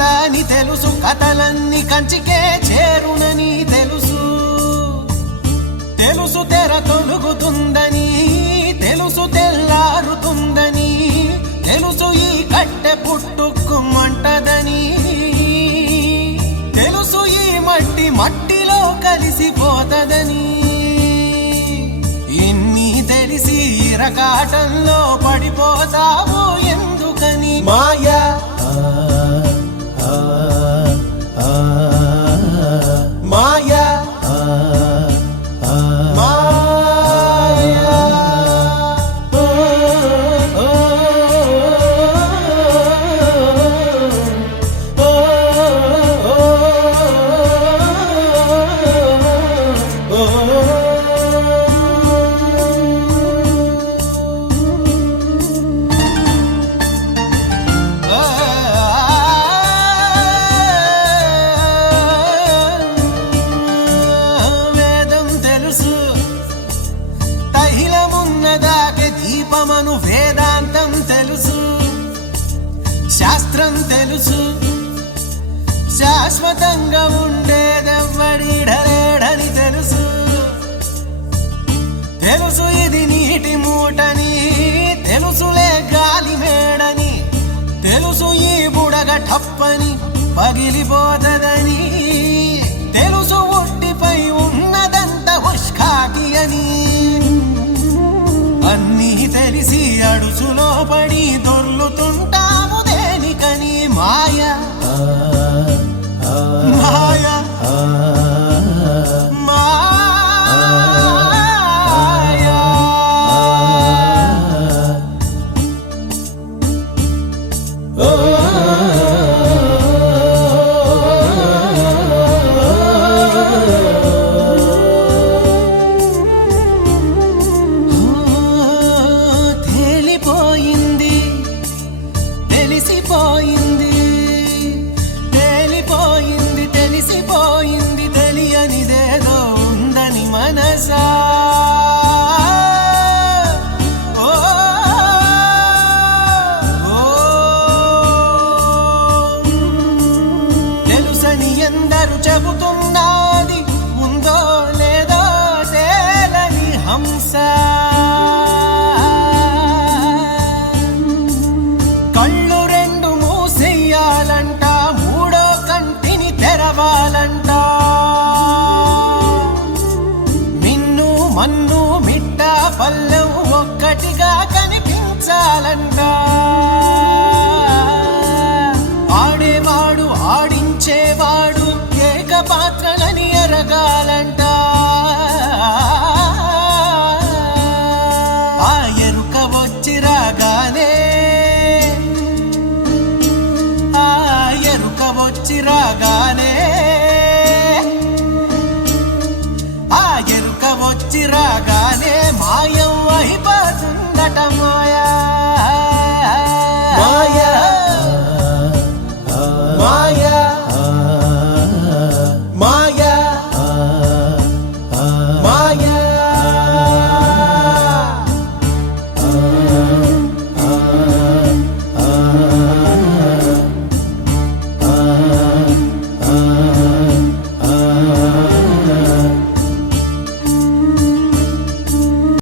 కథ అని తెలుసు, కథలన్నీ కంచికే చేరునని తెలుసు. తెలుసు తెర తొలుగుతుందని, తెలుసు తెల్లారుతుందని, తెలుసు ఈ కట్టె పుట్టుకుమంటదని, తెలుసు ఈ మట్టి మట్టిలో కలిసిపోతదని. ఇన్ని తెలిసి ఇరకాటంలో పడిపోతావు ఎందుకని? మాయా మాయా దీపమను వేదాంతం తెలుసు, శాస్త్రం తెలుసు, శాశ్వతంగా ఉండేదెవ్వడిడలేడని తెలుసు. తెలుసు ఇది నీటి మూటని, తెలుసులే గాలి మేడని, తెలుసు ఈ బుడగ టప్పని పగిలిపోతదని, తెలుసు ఒట్టిపై ఉన్నదంత హుష్కాకి అని. అన్నీ తెలిసి అడుసులో పడి దొర్లుతుంటాము దేనికని? మాయా మాయా మాయా. తెలిసిపోయింది, తేలిపోయింది, తెలిసిపోయింది, తెలియనిదేదో ఉందని మనసా. తెలుసని ఎందరు చెబుతున్నది, ఉందో లేదో తేలని హంస. మిన్ను మన్ను మిట్ట పల్లెం ఒక్కటిగా కనిపించాలంట. ఆడేవాడు ఆడించేవాడు ఏకపాత్రలని ఎరగాలంట. ఆ ఎరుక వచ్చి రాగానే, ఆ ఎరుక వచ్చి రాగానే